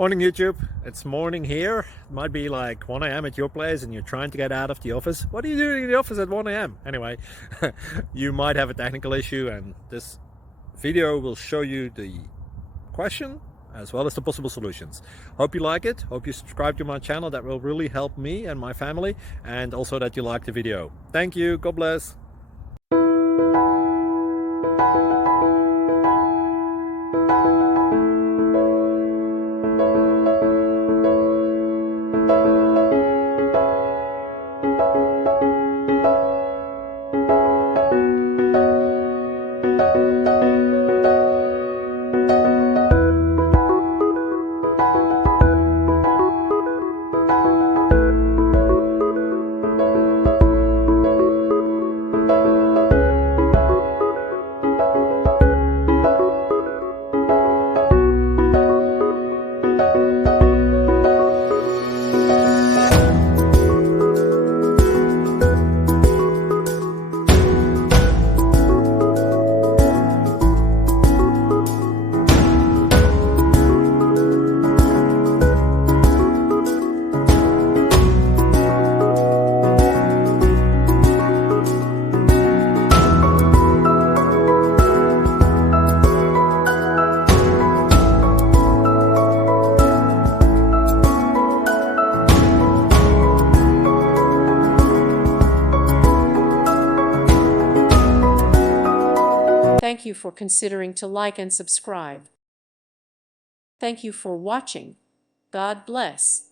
Morning YouTube, it's morning here. It might be like 1 a.m. at your place and you're trying to get out of the office. What are you doing in the office at 1 a.m.? Anyway, you might have a technical issue and this video will show you the question as well as the possible solutions. Hope you like it, hope you subscribe to my channel. That will really help me and my family, and also that you like the video. Thank you, God bless. Thank you for considering to like and subscribe. Thank you for watching. God bless.